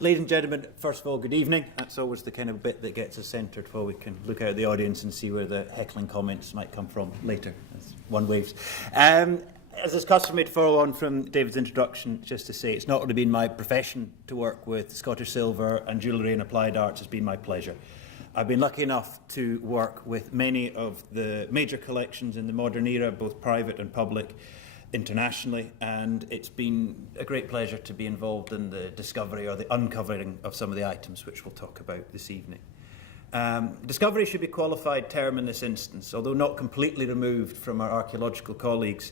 Ladies and gentlemen, first of all, good evening. That's always the kind of bit that gets us centred while we can look out at the audience and see where the heckling comments might come from later, as one waves. As is customary to follow on from David's introduction, just to say it's not only been my profession to work with Scottish silver and jewellery and applied arts, it's been my pleasure. I've been lucky enough to work with many of the major collections in the modern era, both private and public, internationally, and it's been a great pleasure to be involved in the discovery or the uncovering of some of the items which we'll talk about this evening. Discovery should be a qualified term in this instance, although not completely removed from our archaeological colleagues.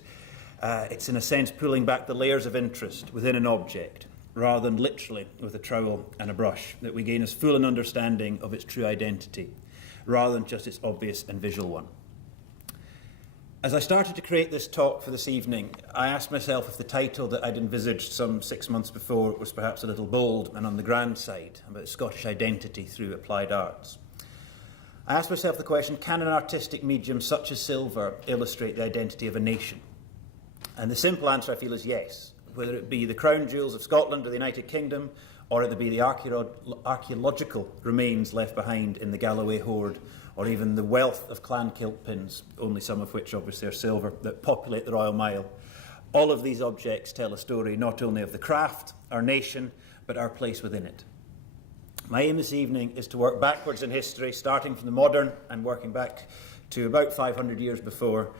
It's in a sense pulling back the layers of interest within an object, rather than literally with a trowel and a brush, that we gain as full an understanding of its true identity, rather than just its obvious and visual one. As I started to create this talk for this evening, I asked myself if the title that I'd envisaged some 6 months before was perhaps a little bold and on the grand side, about Scottish identity through applied arts. I asked myself the question, can an artistic medium such as silver illustrate the identity of a nation? And the simple answer, I feel, is yes. Whether it be the crown jewels of Scotland or the United Kingdom, or it be the archaeological remains left behind in the Galloway hoard, or even the wealth of clan kilt pins, only some of which obviously are silver, that populate the Royal Mile. All of these objects tell a story not only of the craft, our nation, but our place within it. My aim this evening is to work backwards in history, starting from the modern and working back to about 500 years before,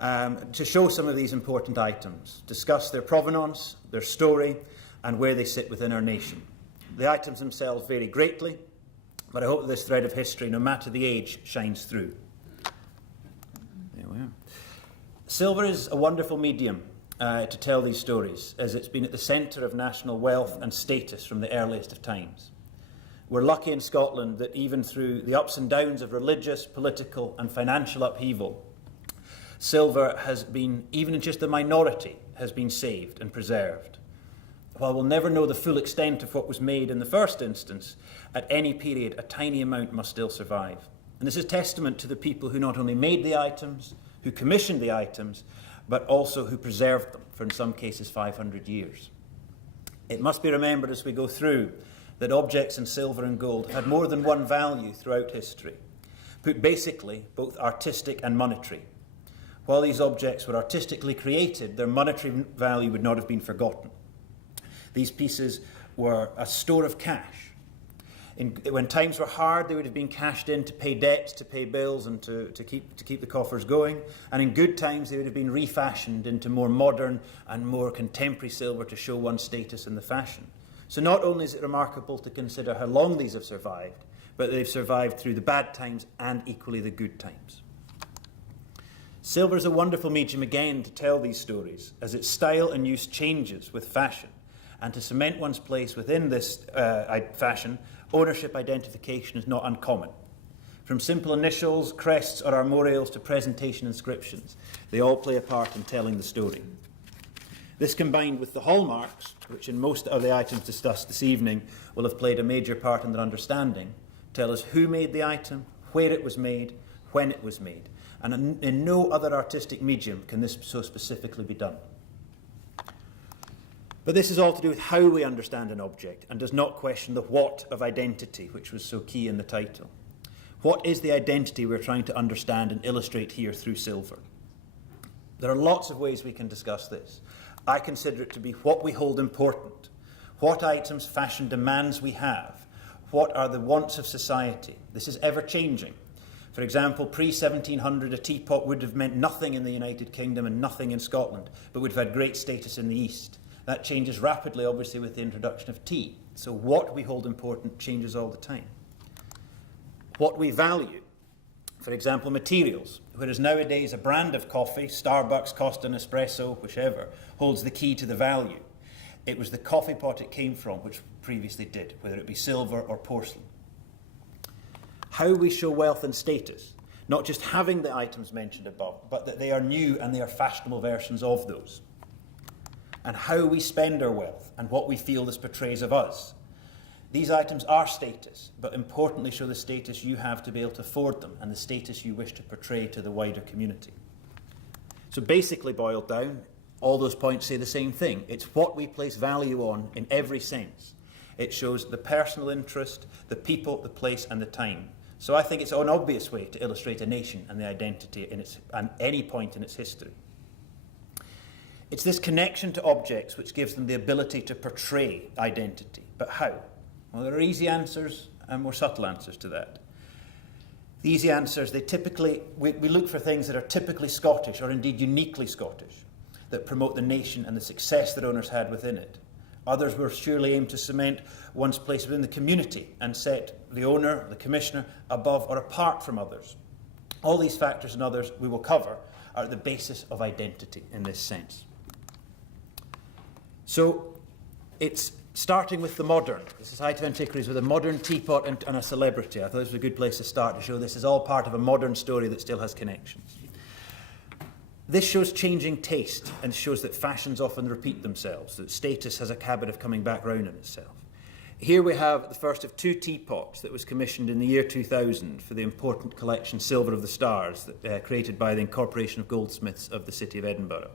to show some of these important items, discuss their provenance, their story, and where they sit within our nation. The items themselves vary greatly, but I hope that this thread of history, no matter the age, shines through. There we are. Silver is a wonderful medium to tell these stories, as it's been at the centre of national wealth and status from the earliest of times. We're lucky in Scotland that even through the ups and downs of religious, political and financial upheaval, silver has been, even in just the minority, has been saved and preserved. While we'll never know the full extent of what was made in the first instance, at any period a tiny amount must still survive. And this is testament to the people who not only made the items, who commissioned the items, but also who preserved them for in some cases 500 years. It must be remembered as we go through that objects in silver and gold had more than one value throughout history, put basically both artistic and monetary. While these objects were artistically created, their monetary value would not have been forgotten. These pieces were a store of cash. When times were hard, they would have been cashed in to pay debts, to pay bills, and to keep the coffers going. And in good times, they would have been refashioned into more modern and more contemporary silver to show one's status in the fashion. So not only is it remarkable to consider how long these have survived, but they've survived through the bad times and equally the good times. Silver is a wonderful medium again to tell these stories, as its style and use changes with fashion. And to cement one's place within this fashion, ownership identification is not uncommon. From simple initials, crests or armorials to presentation inscriptions, they all play a part in telling the story. This combined with the hallmarks, which in most of the items discussed this evening will have played a major part in their understanding, tell us who made the item, where it was made, when it was made. And in no other artistic medium can this so specifically be done. But this is all to do with how we understand an object and does not question the what of identity, which was so key in the title. What is the identity we're trying to understand and illustrate here through silver? There are lots of ways we can discuss this. I consider it to be what we hold important, what items fashion demands we have, what are the wants of society. This is ever changing. For example, pre-1700, a teapot would have meant nothing in the United Kingdom and nothing in Scotland, but would have had great status in the East. That changes rapidly, obviously, with the introduction of tea. So what we hold important changes all the time. What we value, for example, materials, whereas nowadays a brand of coffee, Starbucks, Costa, Nespresso, whichever, holds the key to the value. It was the coffee pot it came from which previously did, whether it be silver or porcelain. How we show wealth and status, not just having the items mentioned above, but that they are new and they are fashionable versions of those. And how we spend our wealth and what we feel this portrays of us. These items are status, but importantly show the status you have to be able to afford them and the status you wish to portray to the wider community. So basically boiled down, all those points say the same thing. It's what we place value on in every sense. It shows the personal interest, the people, the place and the time. So I think it's an obvious way to illustrate a nation and the identity at any point in its history. It's this connection to objects which gives them the ability to portray identity. But how? Well, there are easy answers and more subtle answers to that. The easy answers, we look for things that are typically Scottish or indeed uniquely Scottish, that promote the nation and the success that owners had within it. Others were surely aimed to cement one's place within the community and set the owner, the commissioner, above or apart from others. All these factors and others we will cover are at the basis of identity in this sense. So it's starting with the modern, the Society of Antiquaries with a modern teapot and a celebrity. I thought this was a good place to start to show this is all part of a modern story that still has connections. This shows changing taste and shows that fashions often repeat themselves, that status has a habit of coming back round on itself. Here we have the first of 2 teapots that was commissioned in the year 2000 for the important collection Silver of the Stars, created by the Incorporation of Goldsmiths of the City of Edinburgh.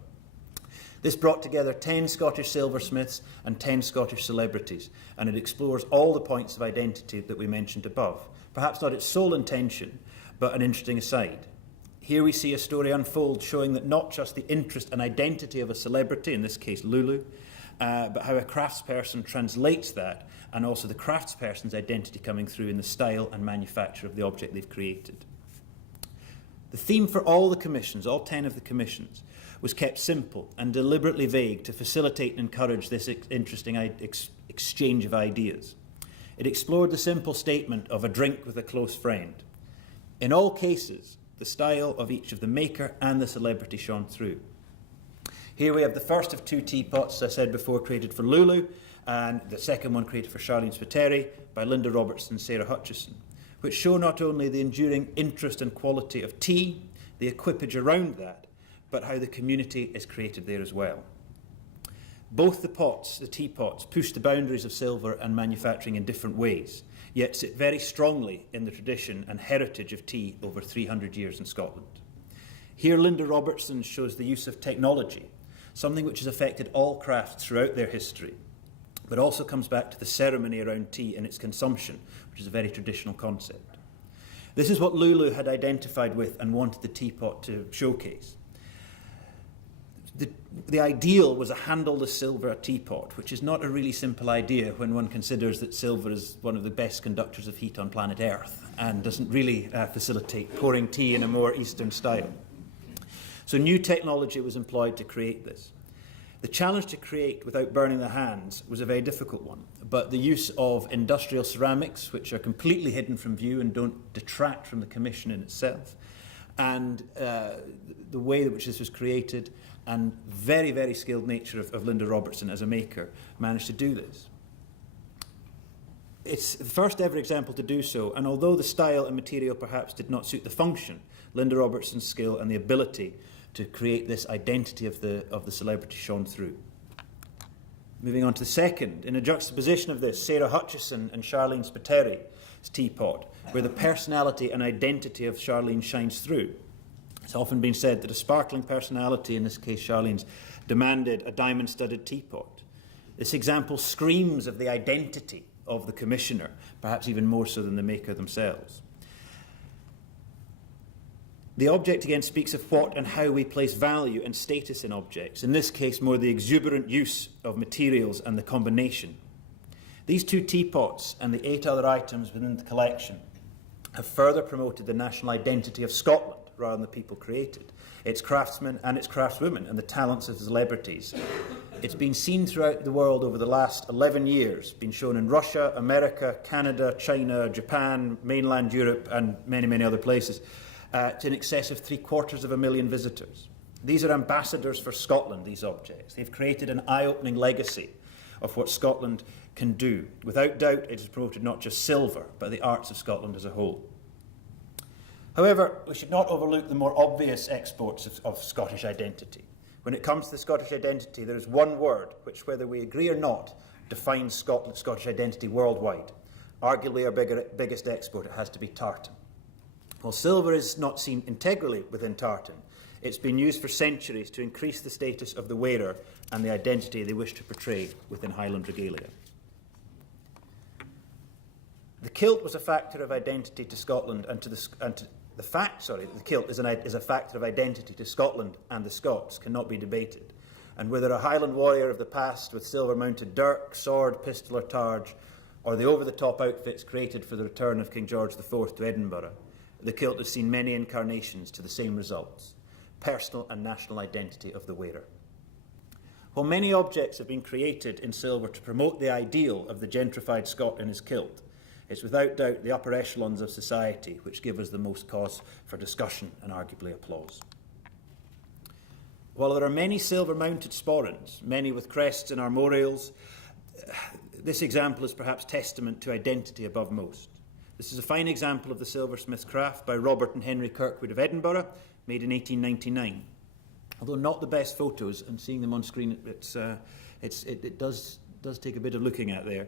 This brought together 10 Scottish silversmiths and 10 Scottish celebrities, and it explores all the points of identity that we mentioned above. Perhaps not its sole intention, but an interesting aside. Here we see a story unfold showing that not just the interest and identity of a celebrity, in this case Lulu, but how a craftsperson translates that, and also the craftsperson's identity coming through in the style and manufacture of the object they've created. The theme for all the commissions, all 10 of the commissions, was kept simple and deliberately vague to facilitate and encourage this interesting exchange of ideas. It explored the simple statement of a drink with a close friend. In all cases, the style of each of the maker and the celebrity shone through. Here we have the first of 2 teapots, as I said before, created for Lulu, and the second one created for Charlene Spiteri by Linda Robertson and Sarah Hutchison, which show not only the enduring interest and quality of tea, the equipage around that, but how the community is created there as well. Both the teapots, push the boundaries of silver and manufacturing in different ways, yet sit very strongly in the tradition and heritage of tea over 300 years in Scotland. Here Linda Robertson shows the use of technology, something which has affected all crafts throughout their history, but also comes back to the ceremony around tea and its consumption, which is a very traditional concept. This is what Lulu had identified with and wanted the teapot to showcase. The ideal was a handleless silver teapot, which is not a really simple idea when one considers that silver is one of the best conductors of heat on planet Earth and doesn't really facilitate pouring tea in a more Eastern style. So new technology was employed to create this. The challenge to create without burning the hands was a very difficult one, but the use of industrial ceramics, which are completely hidden from view and don't detract from the commission in itself, and the way in which this was created, and very, very skilled nature of Linda Robertson as a maker, managed to do this. It's the first ever example to do so, and although the style and material perhaps did not suit the function, Linda Robertson's skill and the ability to create this identity of the celebrity shone through. Moving on to the second, in a juxtaposition of this, Sarah Hutchison and Charlene Spiteri's teapot, where the personality and identity of Charlene shines through. It's often been said that a sparkling personality, in this case Charlene's, demanded a diamond-studded teapot. This example screams of the identity of the commissioner, perhaps even more so than the maker themselves. The object again speaks of what and how we place value and status in objects, in this case more the exuberant use of materials and the combination. These 2 teapots and the 8 other items within the collection have further promoted the national identity of Scotland rather than the people created, its craftsmen and its craftswomen and the talents of the celebrities. It's been seen throughout the world over the last 11 years, been shown in Russia, America, Canada, China, Japan, mainland Europe and many, many other places, to in excess of 750,000 visitors. These are ambassadors for Scotland, these objects. They've created an eye-opening legacy of what Scotland can do. Without doubt, it has promoted not just silver, but the arts of Scotland as a whole. However, we should not overlook the more obvious exports of Scottish identity. When it comes to the Scottish identity, there is one word which, whether we agree or not, defines Scottish identity worldwide. Arguably our biggest export, it has to be tartan. While silver is not seen integrally within tartan, it's been used for centuries to increase the status of the wearer and the identity they wish to portray within Highland regalia. The kilt was a factor of identity to Scotland and to the kilt is a factor of identity to Scotland and the Scots cannot be debated. And whether a Highland warrior of the past with silver-mounted dirk, sword, pistol or targe, or the over-the-top outfits created for the return of King George IV to Edinburgh, the kilt has seen many incarnations to the same results, personal and national identity of the wearer. While many objects have been created in silver to promote the ideal of the gentrified Scot in his kilt, it's without doubt the upper echelons of society which give us the most cause for discussion and arguably applause. While there are many silver-mounted sporrans, many with crests and armorials, this example is perhaps testament to identity above most. This is a fine example of the silversmith's craft by Robert and Henry Kirkwood of Edinburgh, made in 1899. Although not the best photos, and seeing them on screen, it does take a bit of looking at there.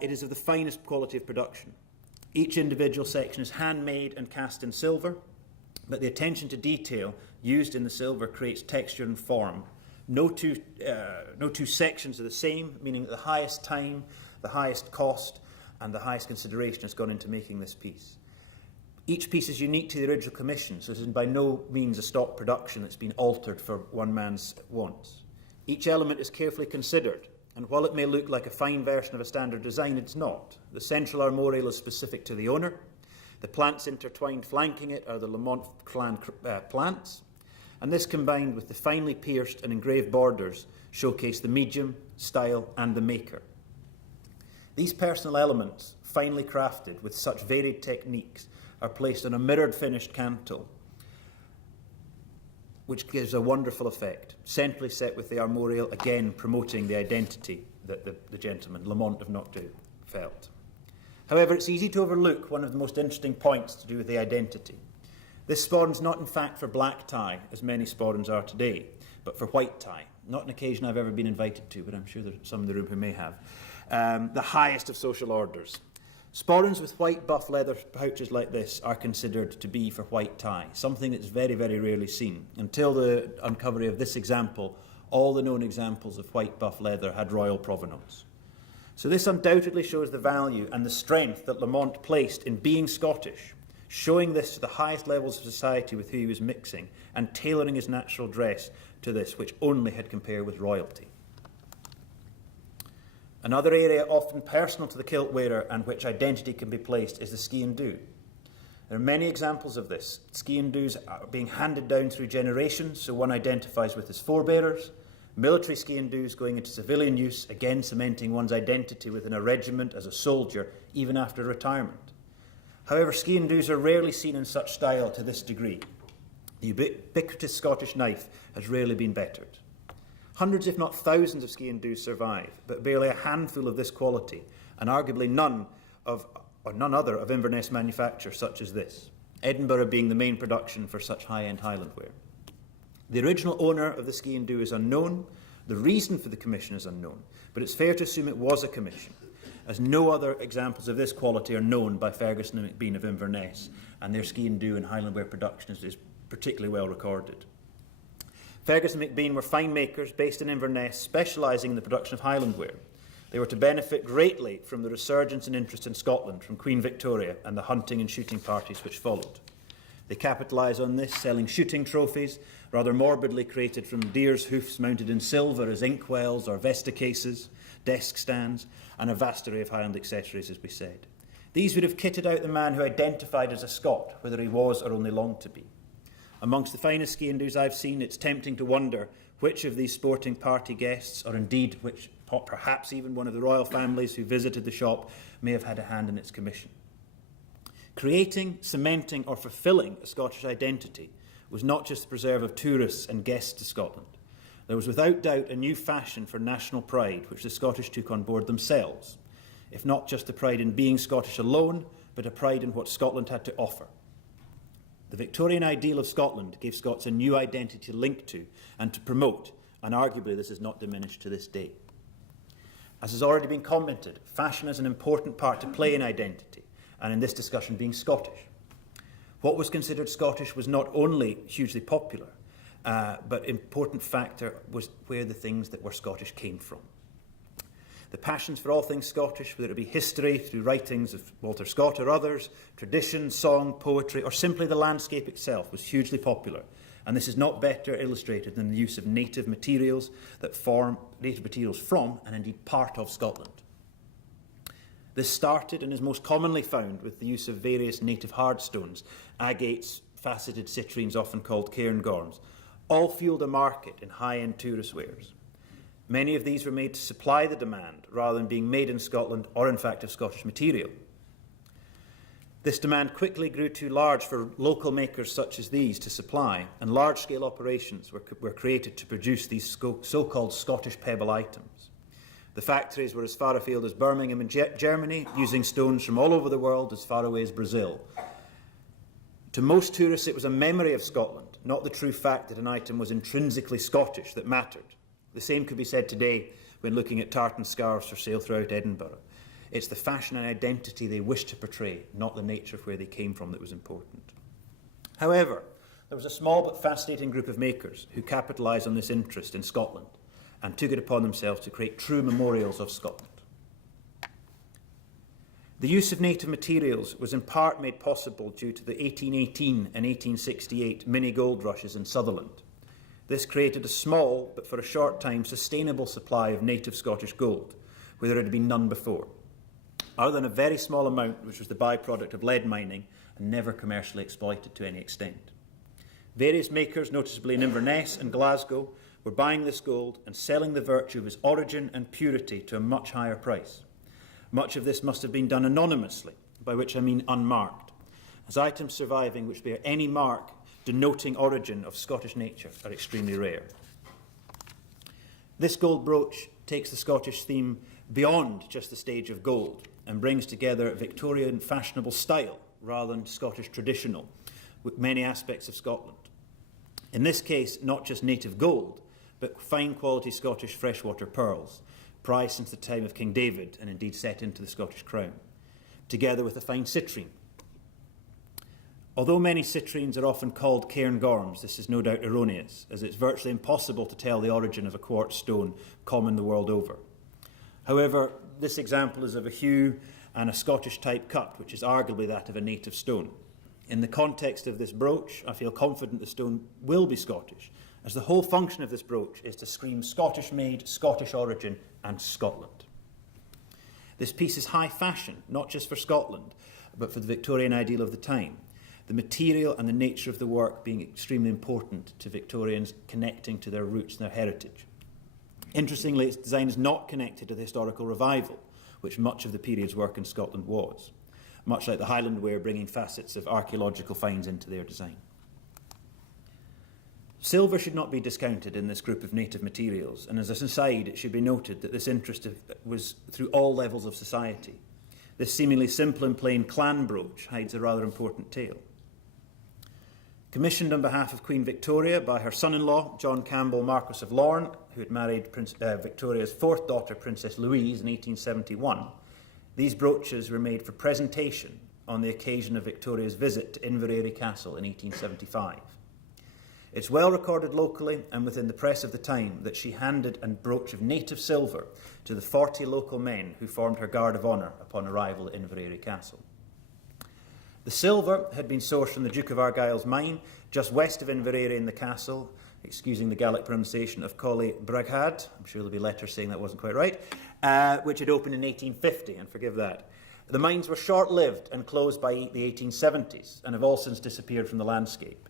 It is of the finest quality of production. Each individual section is handmade and cast in silver, but the attention to detail used in the silver creates texture and form. No two sections are the same, meaning that the highest time, the highest cost, and the highest consideration has gone into making this piece. Each piece is unique to the original commission, so this is by no means a stock production that's been altered for one man's wants. Each element is carefully considered, and while it may look like a fine version of a standard design, it's not. The central armorial is specific to the owner. The plants intertwined flanking it are the Lamont clan plants, and this combined with the finely pierced and engraved borders showcase the medium, style and the maker. These personal elements, finely crafted with such varied techniques, are placed on a mirrored finished cantle, which gives a wonderful effect, centrally set with the armorial, again promoting the identity that the gentleman, Lamont of Knockdown, felt. However, it's easy to overlook one of the most interesting points to do with the identity. This sporran's not in fact for black tie, as many sporrans are today, but for white tie. Not an occasion I've ever been invited to, but I'm sure there's some in the room who may have. The highest of social orders. Sporrans with white buff leather pouches like this are considered to be for white tie, something that's very, very rarely seen. Until the uncovery of this example, all the known examples of white buff leather had royal provenance. So this undoubtedly shows the value and the strength that Lamont placed in being Scottish, showing this to the highest levels of society with who he was mixing and tailoring his natural dress to this, which only had compared with royalty. Another area often personal to the kilt wearer and which identity can be placed is the ski and do. There are many examples of this. Ski and do's are being handed down through generations, so one identifies with his forebearers. Military ski and do's going into civilian use, again cementing one's identity within a regiment as a soldier, even after retirement. However, ski and do's are rarely seen in such style to this degree. The ubiquitous Scottish knife has rarely been bettered. Hundreds, if not thousands, of ski and do's survive, but barely a handful of this quality, and arguably none other of Inverness manufacture such as this, Edinburgh being the main production for such high-end Highland wear. The original owner of the ski and do is unknown, the reason for the commission is unknown, but it's fair to assume it was a commission, as no other examples of this quality are known by Ferguson and McBean of Inverness, and their ski and do and Highland wear production is particularly well recorded. Ferguson and McBean were fine makers based in Inverness, specialising in the production of Highland wear. They were to benefit greatly from the resurgence in interest in Scotland from Queen Victoria and the hunting and shooting parties which followed. They capitalise on this, selling shooting trophies, rather morbidly created from deer's hoofs mounted in silver as inkwells or vesta cases, desk stands, and a vast array of Highland accessories, as we said. These would have kitted out the man who identified as a Scot, whether he was or only longed to be. Amongst the finest ski and do's I've seen, it's tempting to wonder which of these sporting party guests, or indeed which perhaps even one of the royal families who visited the shop, may have had a hand in its commission. Creating, cementing or fulfilling a Scottish identity was not just the preserve of tourists and guests to Scotland. There was without doubt a new fashion for national pride which the Scottish took on board themselves, if not just a pride in being Scottish alone, but a pride in what Scotland had to offer. The Victorian ideal of Scotland gave Scots a new identity to link to and to promote, and arguably this is not diminished to this day. As has already been commented, fashion has an important part to play in identity, and in this discussion being Scottish. What was considered Scottish was not only hugely popular, but important factor was where the things that were Scottish came from. The passions for all things Scottish, whether it be history through writings of Walter Scott or others, tradition, song, poetry, or simply the landscape itself, was hugely popular. And this is not better illustrated than the use of native materials from, and indeed part of, Scotland. This started and is most commonly found with the use of various native hardstones, agates, faceted citrines, often called cairngorms, all fueled a market in high-end tourist wares. Many of these were made to supply the demand rather than being made in Scotland or in fact of Scottish material. This demand quickly grew too large for local makers such as these to supply, and large-scale operations were created to produce these so-called Scottish pebble items. The factories were as far afield as Birmingham in Germany, using stones from all over the world as far away as Brazil. To most tourists, it was a memory of Scotland, not the true fact that an item was intrinsically Scottish that mattered. The same could be said today when looking at tartan scarves for sale throughout Edinburgh. It's the fashion and identity they wished to portray, not the nature of where they came from, that was important. However, there was a small but fascinating group of makers who capitalised on this interest in Scotland and took it upon themselves to create true memorials of Scotland. The use of native materials was in part made possible due to the 1818 and 1868 mini gold rushes in Sutherland. This created a small, but for a short time, sustainable supply of native Scottish gold, where there had been none before, other than a very small amount which was the byproduct of lead mining and never commercially exploited to any extent. Various makers, noticeably in Inverness and Glasgow, were buying this gold and selling the virtue of its origin and purity to a much higher price. Much of this must have been done anonymously, by which I mean unmarked, as items surviving which bear any mark denoting origin of Scottish nature are extremely rare. This gold brooch takes the Scottish theme beyond just the stage of gold and brings together Victorian fashionable style rather than Scottish traditional, with many aspects of Scotland. In this case, not just native gold, but fine quality Scottish freshwater pearls, prized since the time of King David and indeed set into the Scottish crown, together with a fine citrine. Although many citrines are often called cairngorms, this is no doubt erroneous, as it's virtually impossible to tell the origin of a quartz stone common the world over. However, this example is of a hue and a Scottish type cut, which is arguably that of a native stone. In the context of this brooch, I feel confident the stone will be Scottish, as the whole function of this brooch is to scream Scottish made, Scottish origin, and Scotland. This piece is high fashion, not just for Scotland, but for the Victorian ideal of the time, the material and the nature of the work being extremely important to Victorians connecting to their roots and their heritage. Interestingly, its design is not connected to the historical revival, which much of the period's work in Scotland was, much like the Highland ware bringing facets of archaeological finds into their design. Silver should not be discounted in this group of native materials, and as an aside, it should be noted that this interest was through all levels of society. This seemingly simple and plain clan brooch hides a rather important tale. Commissioned on behalf of Queen Victoria by her son-in-law, John Campbell, Marquess of Lorne, who had married Victoria's fourth daughter, Princess Louise, in 1871, these brooches were made for presentation on the occasion of Victoria's visit to Inverary Castle in 1875. It's well recorded locally and within the press of the time that she handed a brooch of native silver to the 40 local men who formed her guard of honour upon arrival at Inverary Castle. The silver had been sourced from the Duke of Argyll's mine, just west of Inverary in the castle, excusing the Gaelic pronunciation of Colli Braghad, I'm sure there'll be letters saying that wasn't quite right, which had opened in 1850, and forgive that. The mines were short-lived and closed by the 1870s, and have all since disappeared from the landscape.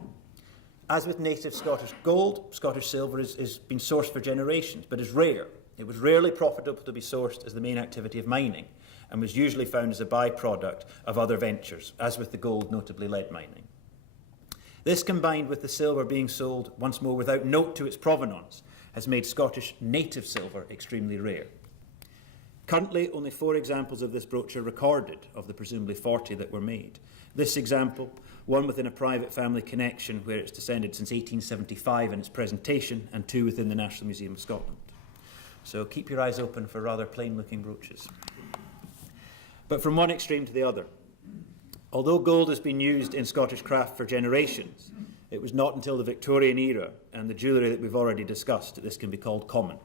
As with native Scottish gold, Scottish silver has been sourced for generations, but is rare. It was rarely profitable to be sourced as the main activity of mining, and was usually found as a byproduct of other ventures, as with the gold, notably lead mining. This, combined with the silver being sold once more without note to its provenance, has made Scottish native silver extremely rare. Currently, only 4 examples of this brooch are recorded of the presumably 40 that were made. This example, one within a private family connection where it's descended since 1875 in its presentation, and 2 within the National Museum of Scotland. So keep your eyes open for rather plain-looking brooches. But from one extreme to the other. Although gold has been used in Scottish craft for generations, it was not until the Victorian era and the jewellery that we've already discussed that this can be called common.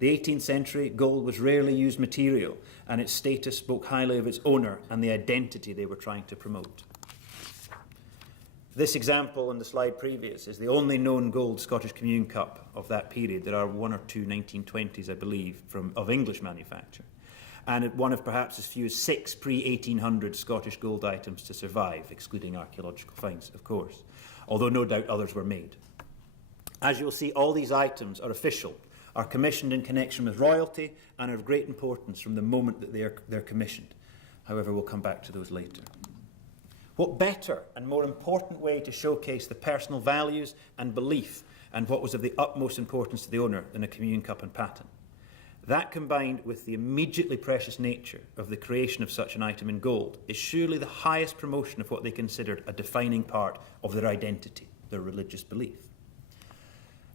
The 18th century, gold was rarely used material, and its status spoke highly of its owner and the identity they were trying to promote. This example on the slide previous is the only known gold Scottish Communion Cup of that period. There are one or two 1920s, I believe, of English manufacture, and one of perhaps as few as 6 pre-1800 Scottish gold items to survive, excluding archaeological finds, of course, although no doubt others were made. As you'll see, all these items are official, are commissioned in connection with royalty, and are of great importance from the moment that they're commissioned. However, we'll come back to those later. What better and more important way to showcase the personal values and belief and what was of the utmost importance to the owner than a communion cup and paten? That, combined with the immediately precious nature of the creation of such an item in gold, is surely the highest promotion of what they considered a defining part of their identity, their religious belief.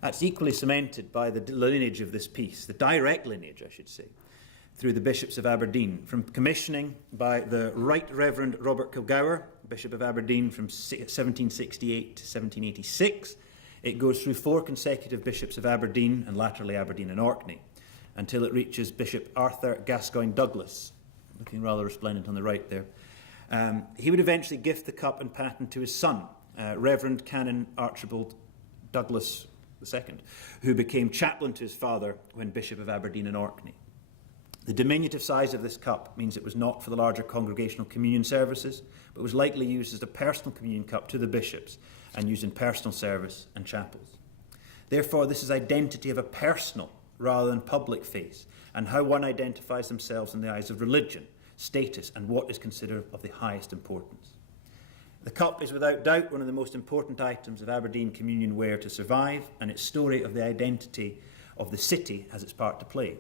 That's equally cemented by the lineage of this piece, the direct lineage, I should say, through the bishops of Aberdeen, from commissioning by the Right Reverend Robert Kilgour, Bishop of Aberdeen, from 1768 to 1786. It goes through 4 consecutive bishops of Aberdeen, and latterly Aberdeen and Orkney, until it reaches Bishop Arthur Gascoigne Douglas, looking rather resplendent on the right there. He would eventually gift the cup and paten to his son, Reverend Canon Archibald Douglas II, who became chaplain to his father when Bishop of Aberdeen and Orkney. The diminutive size of this cup means it was not for the larger congregational communion services, but was likely used as a personal communion cup to the bishops and used in personal service and chapels. Therefore, this is identity of a personal rather than public faith, and how one identifies themselves in the eyes of religion, status, and what is considered of the highest importance. The cup is without doubt one of the most important items of Aberdeen communion wear to survive, and its story of the identity of the city has its part to play.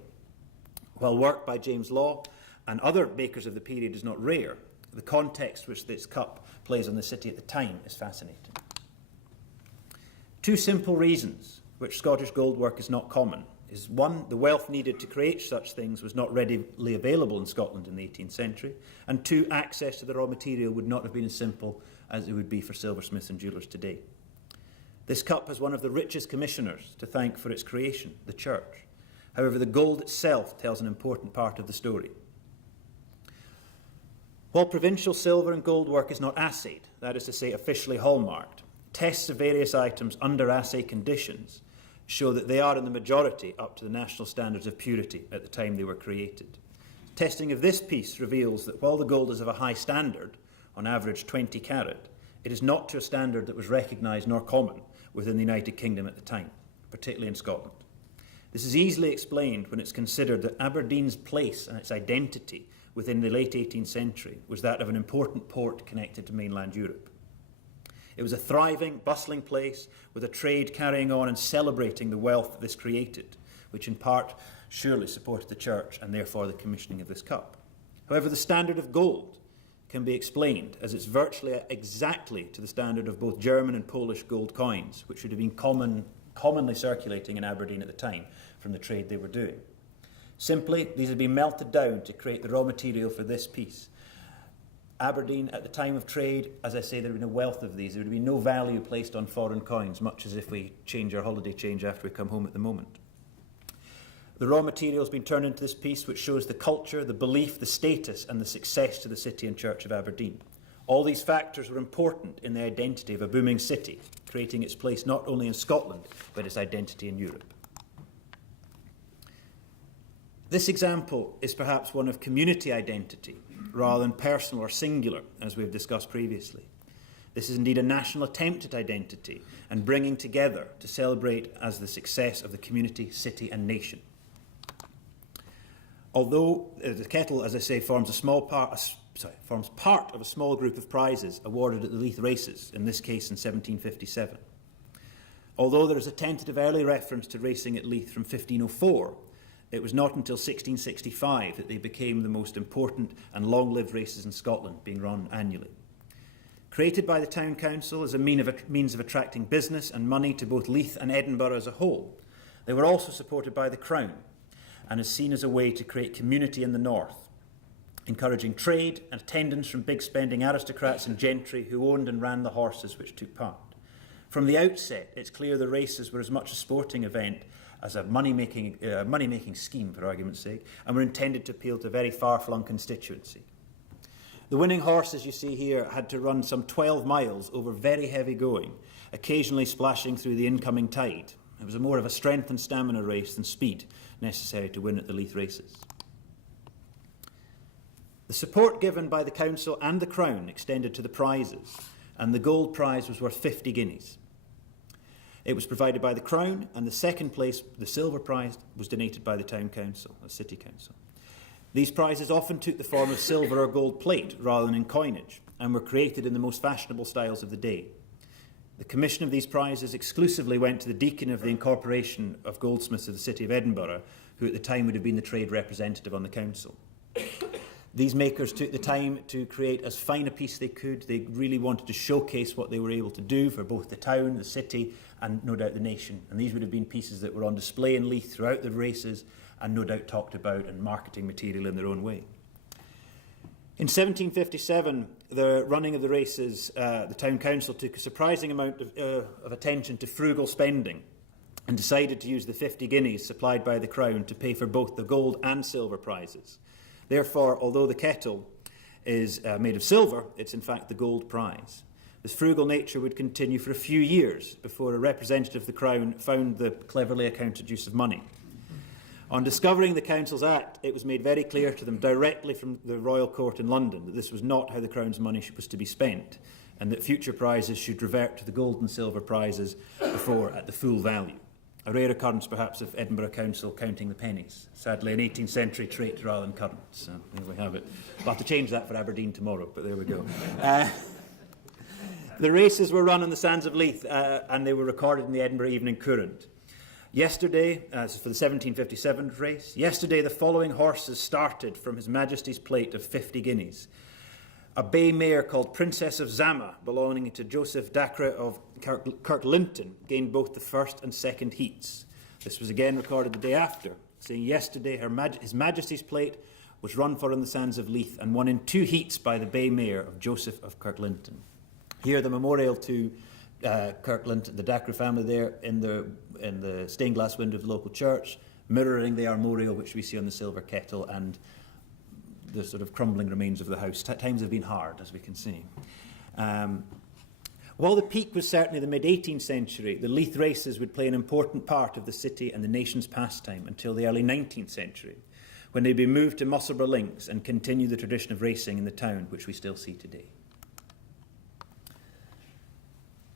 While work by James Law and other makers of the period is not rare, the context which this cup plays on the city at the time is fascinating. 2 simple reasons which Scottish gold work is not common is 1, the wealth needed to create such things was not readily available in Scotland in the 18th century, and 2, access to the raw material would not have been as simple as it would be for silversmiths and jewellers today. This cup has one of the richest commissioners to thank for its creation, the Church. However, the gold itself tells an important part of the story. While provincial silver and gold work is not assayed, that is to say officially hallmarked, tests of various items under assay conditions show that they are in the majority up to the national standards of purity at the time they were created. Testing of this piece reveals that while the gold is of a high standard, on average 20 carat, it is not to a standard that was recognised nor common within the United Kingdom at the time, particularly in Scotland. This is easily explained when it's considered that Aberdeen's place and its identity within the late 18th century was that of an important port connected to mainland Europe. It was a thriving, bustling place with a trade carrying on and celebrating the wealth that this created, which in part surely supported the Church and therefore the commissioning of this cup. However, the standard of gold can be explained as it's virtually exactly to the standard of both German and Polish gold coins, which would have been commonly circulating in Aberdeen at the time from the trade they were doing. Simply, these had been melted down to create the raw material for this piece. Aberdeen, at the time of trade, as I say, there would have been a wealth of these. There would be no value placed on foreign coins, much as if we change our holiday change after we come home at the moment. The raw material has been turned into this piece, which shows the culture, the belief, the status, and the success to the city and church of Aberdeen. All these factors were important in the identity of a booming city, creating its place not only in Scotland, but its identity in Europe. This example is perhaps one of community identity, rather than personal or singular, as we've discussed previously. This is indeed a national attempt at identity and bringing together to celebrate as the success of the community, city and nation. Although the kettle, as I say, forms part of a small group of prizes awarded at the Leith Races, in this case in 1757. Although there is a tentative early reference to racing at Leith from 1504, it was not until 1665 that they became the most important and long-lived races in Scotland, being run annually. Created by the town council as a means of attracting business and money to both Leith and Edinburgh as a whole, they were also supported by the Crown and is seen as a way to create community in the north, encouraging trade and attendance from big-spending aristocrats and gentry who owned and ran the horses which took part. From the outset, it's clear the races were as much a sporting event as a money-making scheme, for argument's sake, and were intended to appeal to a very far-flung constituency. The winning horse, as you see here, had to run some 12 miles over very heavy going, occasionally splashing through the incoming tide. It was more of a strength and stamina race than speed necessary to win at the Leith Races. The support given by the council and the crown extended to the prizes, and the gold prize was worth 50 guineas. It was provided by the crown, and the second place, the silver prize, was donated by the town council, the city council. These prizes often took the form of silver or gold plate rather than in coinage, and were created in the most fashionable styles of the day. The commission of these prizes exclusively went to the deacon of the Incorporation of Goldsmiths of the City of Edinburgh, who at the time would have been the trade representative on the council. These makers took the time to create as fine a piece they could. They really wanted to showcase what they were able to do for both the town, the city, and no doubt the nation. And these would have been pieces that were on display in Leith throughout the races, and no doubt talked about and marketing material in their own way. In 1757, the running of the races, the town council took a surprising amount of attention to frugal spending and decided to use the 50 guineas supplied by the crown to pay for both the gold and silver prizes. Therefore, although the kettle is made of silver, it's in fact the gold prize. This frugal nature would continue for a few years before a representative of the crown found the cleverly accounted use of money. On discovering the council's act, it was made very clear to them directly from the royal court in London that this was not how the crown's money was to be spent, and that future prizes should revert to the gold and silver prizes before at the full value. A rare occurrence, perhaps, of Edinburgh Council counting the pennies. Sadly, an 18th century trait rather than current. So there we have it. We'll have to change that for Aberdeen tomorrow, but there we go. The races were run on the sands of Leith, and they were recorded in the Edinburgh Evening Courant. Yesterday, as for the 1757 race, yesterday the following horses started from His Majesty's plate of 50 guineas. A bay mare called Princess of Zama, belonging to Joseph Dacre of Kirklinton, gained both the first and second heats. This was again recorded the day after, saying yesterday His Majesty's plate was run for on the sands of Leith and won in 2 heats by the bay mare of Joseph of Kirklinton. Here the memorial to Kirkland, the Dacre family there in the stained glass window of the local church, mirroring the armorial which we see on the silver kettle and the sort of crumbling remains of the house. Times have been hard, as we can see. While the peak was certainly the mid-18th century, the Leith Races would play an important part of the city and the nation's pastime until the early 19th century, when they'd be moved to Musselburgh Links and continue the tradition of racing in the town, which we still see today.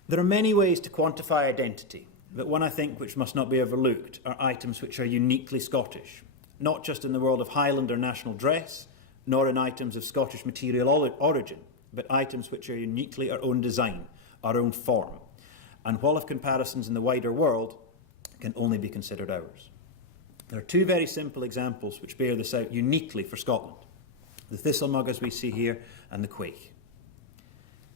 There are many ways to quantify identity, but one I think which must not be overlooked are items which are uniquely Scottish, not just in the world of Highland or national dress, nor in items of Scottish material origin, but items which are uniquely our own design, our own form, and while of comparisons in the wider world, can only be considered ours. There are 2 very simple examples which bear this out uniquely for Scotland: the thistle mug as we see here, and the quaich.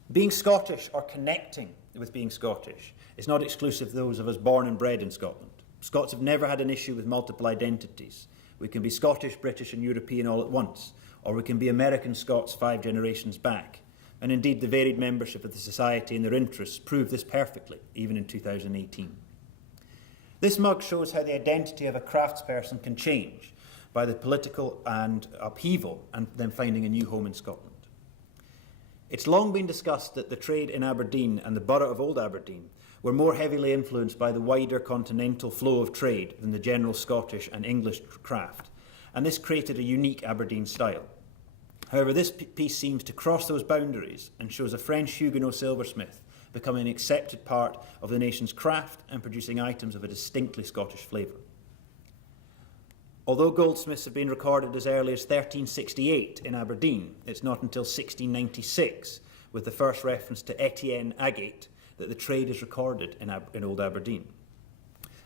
Being Scottish, or connecting with being Scottish, is not exclusive to those of us born and bred in Scotland. Scots have never had an issue with multiple identities. We can be Scottish, British and European all at once, or we can be American Scots 5 generations back. And indeed the varied membership of the society and their interests prove this perfectly, even in 2018. This mug shows how the identity of a craftsperson can change by the political and upheaval and then finding a new home in Scotland. It's long been discussed that the trade in Aberdeen and the borough of Old Aberdeen were more heavily influenced by the wider continental flow of trade than the general Scottish and English craft, and this created a unique Aberdeen style. However, this piece seems to cross those boundaries and shows a French Huguenot silversmith becoming an accepted part of the nation's craft and producing items of a distinctly Scottish flavour. Although goldsmiths have been recorded as early as 1368 in Aberdeen, it's not until 1696, with the first reference to Etienne Agate, that the trade is recorded in Old Aberdeen.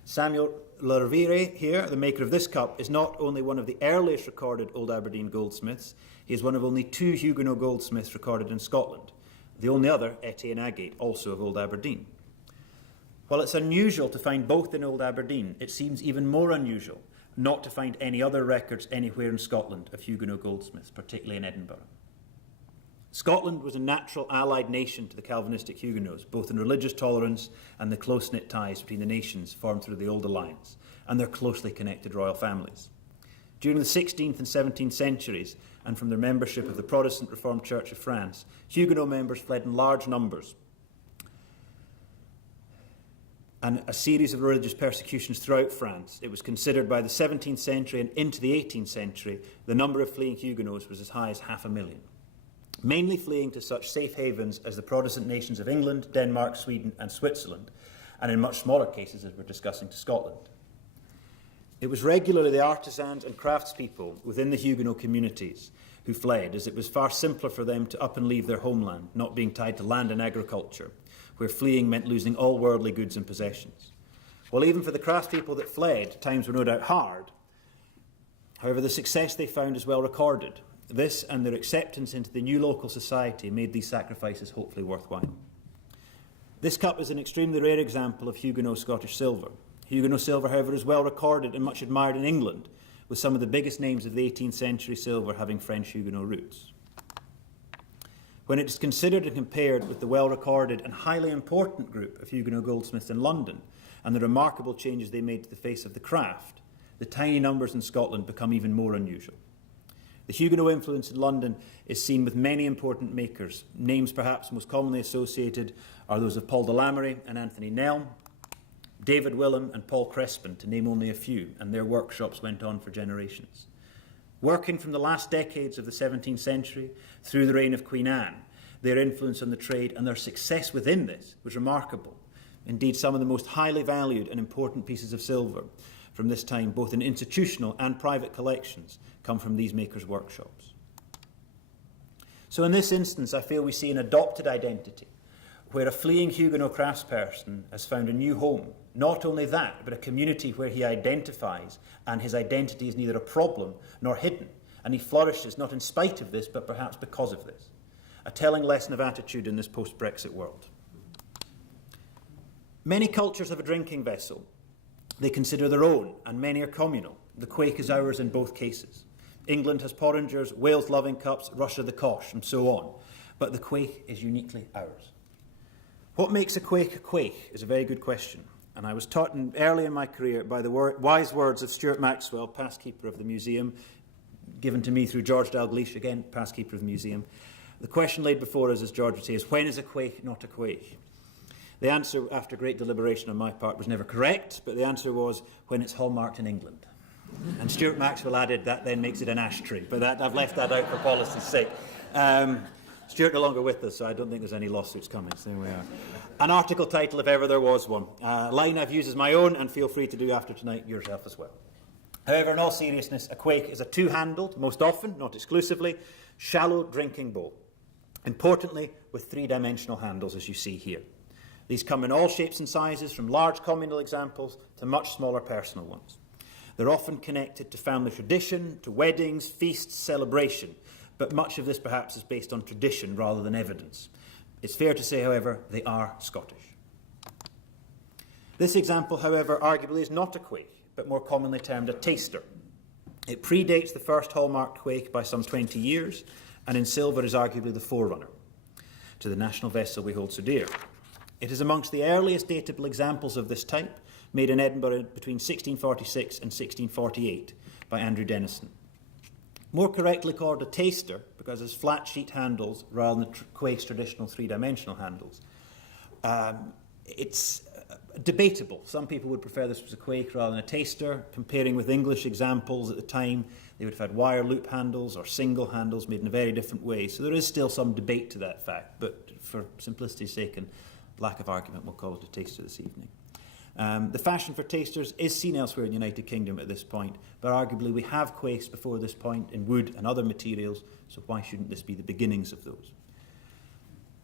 Samuel Lervire here, the maker of this cup, is not only one of the earliest recorded Old Aberdeen goldsmiths, he is one of only 2 Huguenot goldsmiths recorded in Scotland. The only other, Etienne Agate, also of Old Aberdeen. While it's unusual to find both in Old Aberdeen, it seems even more unusual not to find any other records anywhere in Scotland of Huguenot goldsmiths, particularly in Edinburgh. Scotland was a natural allied nation to the Calvinistic Huguenots, both in religious tolerance and the close-knit ties between the nations formed through the Old Alliance and their closely connected royal families. During the 16th and 17th centuries, and from their membership of the Protestant Reformed Church of France, Huguenot members fled in large numbers, and a series of religious persecutions throughout France. It was considered by the 17th century and into the 18th century, the number of fleeing Huguenots was as high as 500,000, mainly fleeing to such safe havens as the Protestant nations of England, Denmark, Sweden and Switzerland, and in much smaller cases, as we're discussing, to Scotland. It was regularly the artisans and craftspeople within the Huguenot communities who fled, as it was far simpler for them to up and leave their homeland, not being tied to land and agriculture, where fleeing meant losing all worldly goods and possessions. While even for the craftspeople that fled, times were no doubt hard, however, the success they found is well recorded. This and their acceptance into the new local society made these sacrifices hopefully worthwhile. This cup is an extremely rare example of Huguenot Scottish silver. Huguenot silver, however, is well recorded and much admired in England, with some of the biggest names of the 18th century silver having French Huguenot roots. When it is considered and compared with the well-recorded and highly important group of Huguenot goldsmiths in London and the remarkable changes they made to the face of the craft, the tiny numbers in Scotland become even more unusual. The Huguenot influence in London is seen with many important makers. Names perhaps most commonly associated are those of Paul de Lamery and Anthony Nelm, David Willem and Paul Crespin, to name only a few, and their workshops went on for generations. Working from the last decades of the 17th century through the reign of Queen Anne, their influence on the trade and their success within this was remarkable. Indeed, some of the most highly valued and important pieces of silver from this time, both in institutional and private collections, come from these makers' workshops. So in this instance, I feel we see an adopted identity, where a fleeing Huguenot craftsperson has found a new home. Not only that, but a community where he identifies, and his identity is neither a problem nor hidden, and he flourishes not in spite of this, but perhaps because of this. A telling lesson of attitude in this post-Brexit world. Many cultures have a drinking vessel they consider their own, and many are communal. The quaich is ours in both cases. England has porringers, Wales loving cups, Russia the cosh, and so on. But the quaich is uniquely ours. What makes a quaich is a very good question. And I was taught early in my career by the wise words of Stuart Maxwell, past keeper of the museum, given to me through George Dalgleish, again, past keeper of the museum. The question laid before us, as George would say, is when is a quaich not a quaich? The answer, after great deliberation on my part, was never correct, but the answer was when it's hallmarked in England. And Stuart Maxwell added that then makes it an ashtray, but I've left that out for policy's sake. Stuart no longer with us, so I don't think there's any lawsuits coming, so there we are. An article title, if ever there was one. A line I've used as my own, and feel free to do after tonight yourself as well. However, in all seriousness, a quaich is a two-handled, most often, not exclusively, shallow drinking bowl. Importantly, with three-dimensional handles, as you see here. These come in all shapes and sizes, from large communal examples to much smaller personal ones. They're often connected to family tradition, to weddings, feasts, celebration, but much of this perhaps is based on tradition rather than evidence. It's fair to say, however, they are Scottish. This example, however, arguably is not a quaich, but more commonly termed a taster. It predates the first hallmarked quaich by some 20 years, and in silver is arguably the forerunner to the national vessel we hold so dear. It is amongst the earliest datable examples of this type, made in Edinburgh between 1646 and 1648 by Andrew Denison. More correctly called a taster, because it's flat sheet handles rather than the quaich's traditional three-dimensional handles. It's debatable. Some people would prefer this was a quaich rather than a taster. Comparing with English examples at the time, they would have had wire loop handles or single handles made in a very different way. So there is still some debate to that fact, but for simplicity's sake and lack of argument, we'll call it a taster this evening. The fashion for tasters is seen elsewhere in the United Kingdom at this point, but arguably we have quaichs before this point in wood and other materials, so why shouldn't this be the beginnings of those?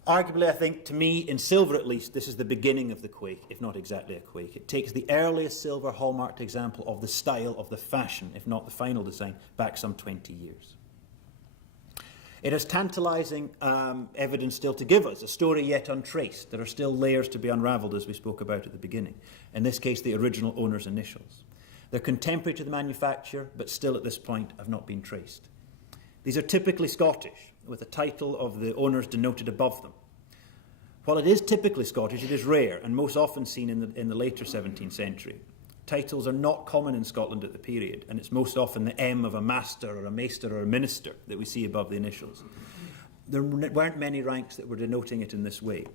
Arguably, I think, to me, in silver at least, this is the beginning of the quaich, if not exactly a quaich. It takes the earliest silver hallmarked example of the style of the fashion, if not the final design, back some 20 years. It has tantalising evidence still to give us, a story yet untraced. There are still layers to be unravelled, as we spoke about at the beginning. In this case, the original owner's initials. They're contemporary to the manufacture, but still at this point have not been traced. These are typically Scottish, with the title of the owners denoted above them. While it is typically Scottish, it is rare and most often seen in the later 17th century. Titles are not common in Scotland at the period, and it's most often the M of a master or a maester or a minister that we see above the initials. There weren't many ranks that were denoting it in this way.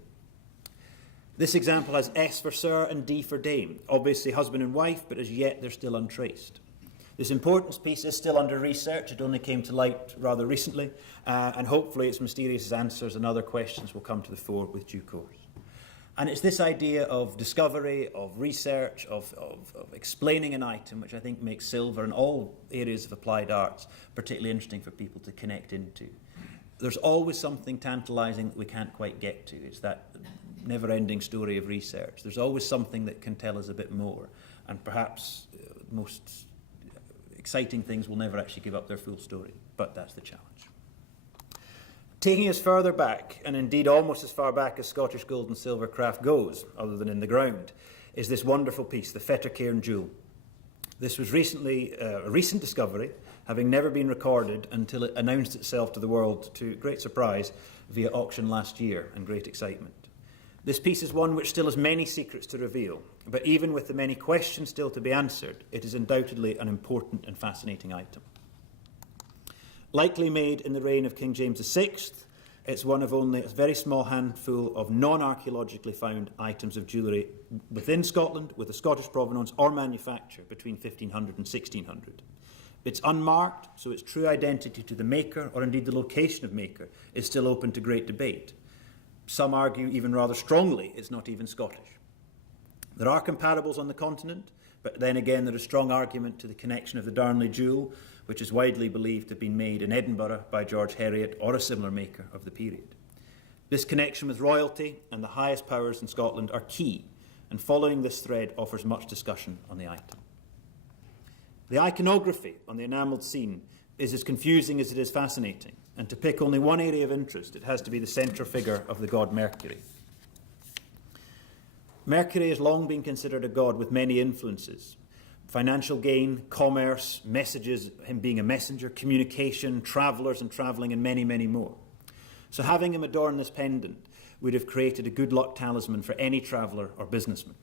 This example has S for Sir and D for Dame, obviously husband and wife, but as yet they're still untraced. This importance piece is still under research. It only came to light rather recently, and hopefully its mysterious answers and other questions will come to the fore with due course. And it's this idea of discovery, of research, of explaining an item, which I think makes silver and all areas of applied arts particularly interesting for people to connect into. There's always something tantalising that we can't quite get to. It's that never-ending story of research. There's always something that can tell us a bit more, and perhaps most exciting things will never actually give up their full story, but that's the challenge. Taking us further back, and indeed almost as far back as Scottish gold and silver craft goes, other than in the ground, is this wonderful piece, the Fettercairn jewel. This was recently a recent discovery, having never been recorded until it announced itself to the world, to great surprise, via auction last year and great excitement. This piece is one which still has many secrets to reveal, but even with the many questions still to be answered, it is undoubtedly an important and fascinating item. Likely made in the reign of King James VI, it's one of only a very small handful of non-archaeologically found items of jewellery within Scotland with a Scottish provenance or manufacture between 1500 and 1600. It's unmarked, so its true identity to the maker, or indeed the location of maker, is still open to great debate. Some argue even rather strongly it's not even Scottish. There are comparables on the continent, but then again there is strong argument to the connection of the Darnley jewel, which is widely believed to have been made in Edinburgh by George Heriot or a similar maker of the period. This connection with royalty and the highest powers in Scotland are key, and following this thread offers much discussion on the item. The iconography on the enamelled scene is as confusing as it is fascinating, and to pick only one area of interest, it has to be the central figure of the god Mercury. Mercury has long been considered a god with many influences: financial gain, commerce, messages, him being a messenger, communication, travellers and travelling, and many, many more. So having him adorn this pendant would have created a good luck talisman for any traveller or businessman.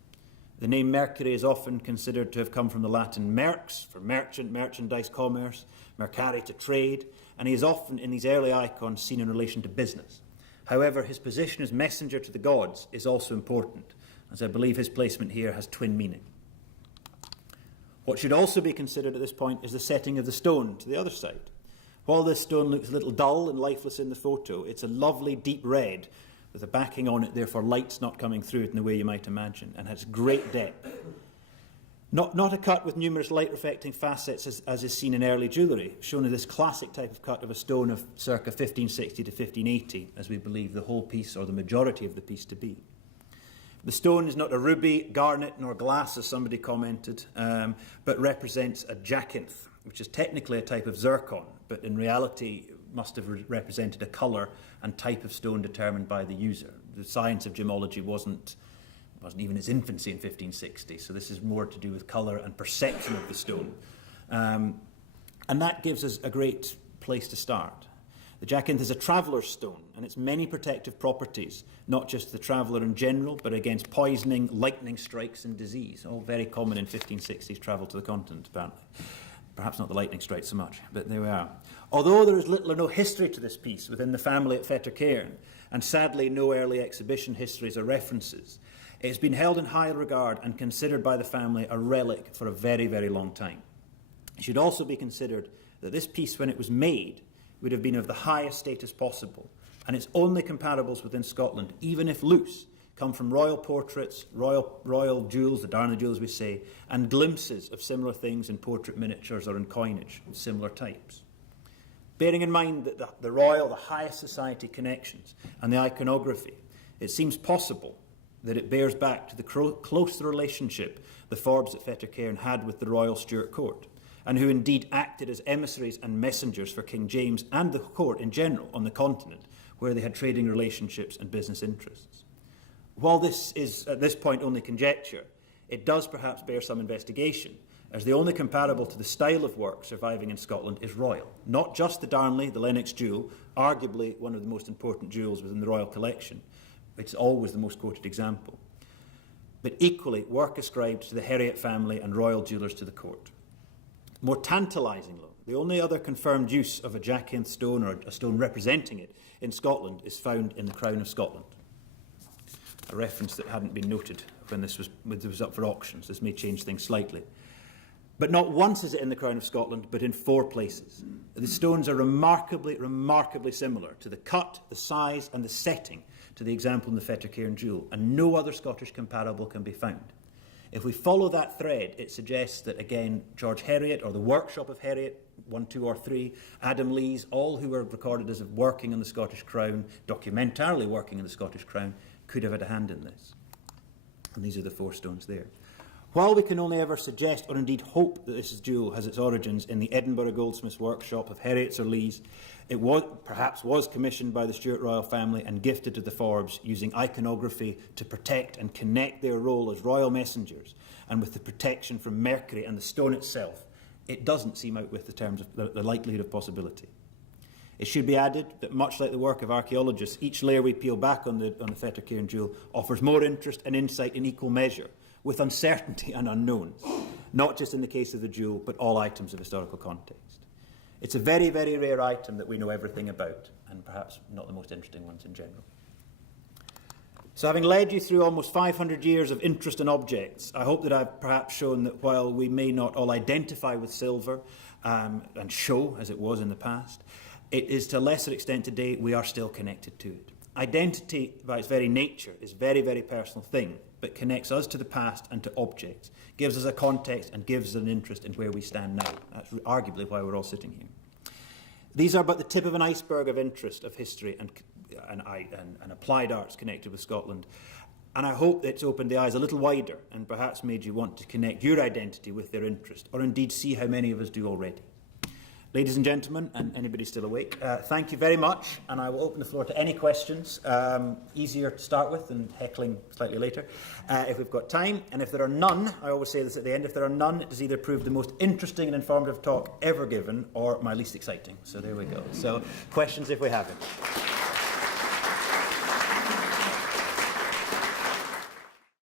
The name Mercury is often considered to have come from the Latin merx, for merchant, merchandise, commerce, mercari, to trade, and he is often in these early icons seen in relation to business. However, his position as messenger to the gods is also important, as I believe his placement here has twin meaning. What should also be considered at this point is the setting of the stone to the other side. While this stone looks a little dull and lifeless in the photo, it's a lovely deep red with a backing on it, therefore light's not coming through it in the way you might imagine, and has great depth. Not a cut with numerous light-reflecting facets as is seen in early jewellery, shown in this classic type of cut of a stone of circa 1560 to 1580, as we believe the whole piece or the majority of the piece to be. The stone is not a ruby, garnet, nor glass, as somebody commented, but represents a jacinth, which is technically a type of zircon, but in reality must have represented a colour and type of stone determined by the user. The science of gemology wasn't even its infancy in 1560, so this is more to do with colour and perception of the stone. And that gives us a great place to start. The jacinth is a traveller's stone, and its many protective properties, not just the traveller in general, but against poisoning, lightning strikes and disease, all very common in 1560s travel to the continent, apparently. Perhaps not the lightning strikes so much, but there we are. Although there is little or no history to this piece within the family at Fettercairn, and sadly no early exhibition histories or references, it's been held in high regard and considered by the family a relic for a very, very long time. It should also be considered that this piece, when it was made, would have been of the highest status possible, and its only comparables within Scotland, even if loose, come from royal portraits, royal jewels, the Darnley jewels we say, and glimpses of similar things in portrait miniatures or in coinage of similar types. Bearing in mind that the royal, the highest society connections and the iconography, it seems possible that it bears back to the close relationship the Forbes at Fettercairn had with the Royal Stuart court, and who indeed acted as emissaries and messengers for King James and the court in general on the continent, where they had trading relationships and business interests. While this is at this point only conjecture, it does perhaps bear some investigation, as the only comparable to the style of work surviving in Scotland is royal. Not just the Darnley, the Lennox jewel, arguably one of the most important jewels within the royal collection. It's always the most quoted example. But equally, work ascribed to the Heriot family and royal jewellers to the court. More tantalisingly, the only other confirmed use of a jacinth stone or a stone representing it in Scotland is found in the Crown of Scotland. A reference that hadn't been noted when this was up for auctions. This may change things slightly. But not once is it in the Crown of Scotland, but in 4 places. The stones are remarkably, remarkably similar to the cut, the size and the setting to the example in the Fettercairn jewel, and no other Scottish comparable can be found. If we follow that thread, it suggests that, again, George Heriot, or the workshop of Heriot, 1, 2 or 3, Adam Lees, all who were recorded as working in the Scottish Crown, documentarily working in the Scottish Crown, could have had a hand in this. And these are the 4 stones there. While we can only ever suggest or indeed hope that this jewel has its origins in the Edinburgh goldsmith's workshop of Heriots or Lees, it perhaps was commissioned by the Stuart royal family and gifted to the Forbes using iconography to protect and connect their role as royal messengers, and with the protection from Mercury and the stone itself, it doesn't seem out with the terms of the likelihood of possibility. It should be added that, much like the work of archaeologists, each layer we peel back on the Fettercairn jewel offers more interest and insight in equal measure, with uncertainty and unknowns, not just in the case of the jewel, but all items of historical context. It's a very, very rare item that we know everything about, and perhaps not the most interesting ones in general. So, having led you through almost 500 years of interest in objects, I hope that I've perhaps shown that while we may not all identify with silver and show, as it was in the past, it is to a lesser extent today we are still connected to it. Identity, by its very nature, is a very, very personal thing, but connects us to the past and to objects, gives us a context and gives us an interest in where we stand now. That's arguably why we're all sitting here. These are but the tip of an iceberg of interest of history and applied arts connected with Scotland. And I hope it's opened the eyes a little wider and perhaps made you want to connect your identity with their interest, or indeed see how many of us do already. Ladies and gentlemen, and anybody still awake, thank you very much, and I will open the floor to any questions, easier to start with than heckling slightly later, if we've got time. And if there are none, I always say this at the end, if there are none, it has either proved the most interesting and informative talk ever given, or my least exciting. So there we go. So questions if we have it.